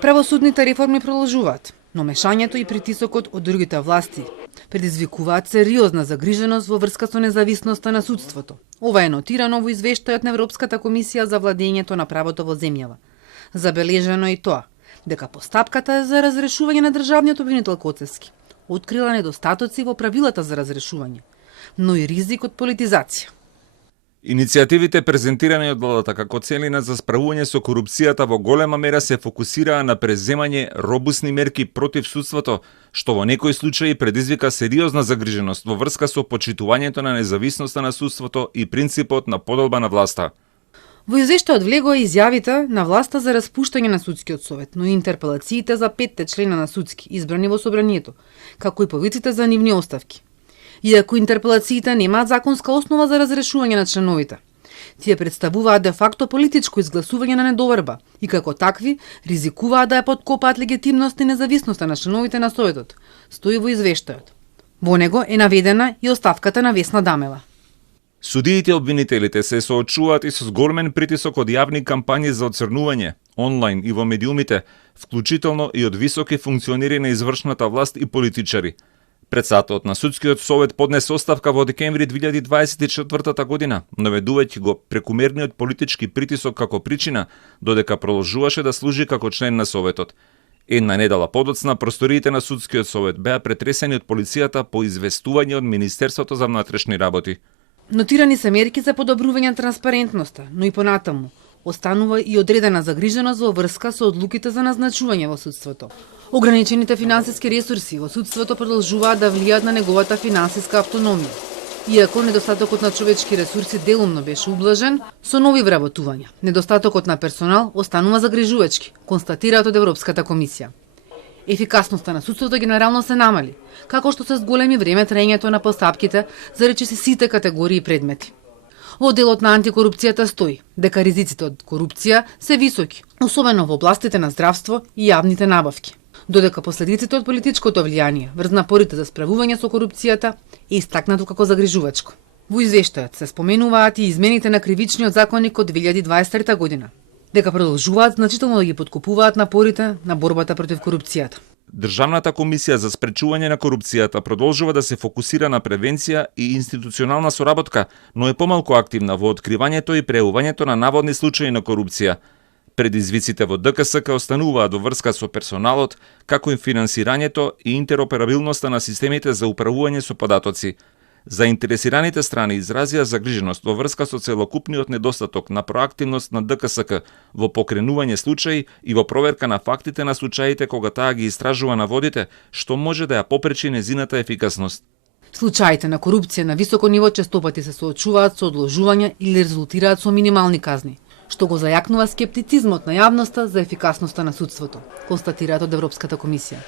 Правосудните реформи продолжуваат, но мешањето и притисокот од другите власти предизвикуваат сериозна загриженост во врска со независноста на судството. Ова е нотирано во извештајот на Европската комисија за владењето на правото во земјава. Забележено е и тоа, дека постапката за разрешување на државниот обвинител Коцевски открила недостатоци во правилата за разрешување, но и ризик од политизација. Иницијативите презентирани од владата како целина за справување со корупцијата во голема мера се фокусираа на преземање робусни мерки против судството, што во некои случаи предизвика сериозна загриженост во врска со почитувањето на независноста на судството и принципот на поделба на власта. Во извештајот влегоа изјавите на власта за распуштање на судскиот совет, но и интерпелациите за 5 члена на судски избрани во собранието, како и повиците за нивни оставки. Иако интерпелациите немаат законска основа за разрешување на членовите, тие представуваат де факто политичко изгласување на недоверба и како такви ризикуваат да ја поткопаат легитимност и независноста на членовите на советот, стои во извештајот. Во него е наведена и оставката на Весна Дамева. Судиите и обвинителите се соочуваат и со зголемен притисок од јавни кампањи за оцрнување, онлайн и во медиумите, вклучително и од високи функционери на извршната власт и политичари. Председателот на Судскиот совет поднесе оставка во декември 2024 година, наведувајќи го прекумерниот политички притисок како причина, додека продолжуваше да служи како член на советот. Една недела подоцна, просториите на Судскиот совет беа претресени од полицијата по известување од Министерството за внатрешни работи. Нотирани се мерки за подобрување на транспарентноста, но и понатаму останува и одредена загриженост во врска со одлуките за назначување во судството. Ограничените финансиски ресурси во судството продолжуваат да влијаат на неговата финансиска автономија. Иако недостатокот на човечки ресурси делумно беше ублажен со нови вработувања, недостатокот на персонал останува загрижувачки, констатираат од Европската комисија. Ефикасноста на судството генерално се намали, како што се зголеми време траењето на постапките за речиси сите категории предмети. Во делот на антикорупцијата стои дека ризиците од корупција се високи, особено во областите на здравство и јавните набавки, додека последиците од политичкото влијание врз напорите за справување со корупцијата е истакнато како загрижувачко. Во извештајот се споменуваат и измените на кривичниот законник од 2023 година, дека продолжуваат значително да ги поткопуваат напорите на борбата против корупцијата. Државната комисија за спречување на корупцијата продолжува да се фокусира на превенција и институционална соработка, но е помалку активна во откривањето и преувањето на наводни случаи на корупција. Предизвиците во ДКСК остануваат во врска со персоналот, како и финансирањето и интероперабилноста на системите за управување со податоци. Заинтересираните страни изразија загриженост во врска со целокупниот недостаток на проактивност на ДКСК во покренување случаи и во проверка на фактите на случаите кога таа ги истражува наводите, што може да ја попречи незината ефикасност. Случаите на корупција на високо ниво честопати се соочуваат со одложување или резултираат со минимални казни, што го зајакнува скептицизмот на јавноста за ефикасноста на судството, констатираат од Европската комисија.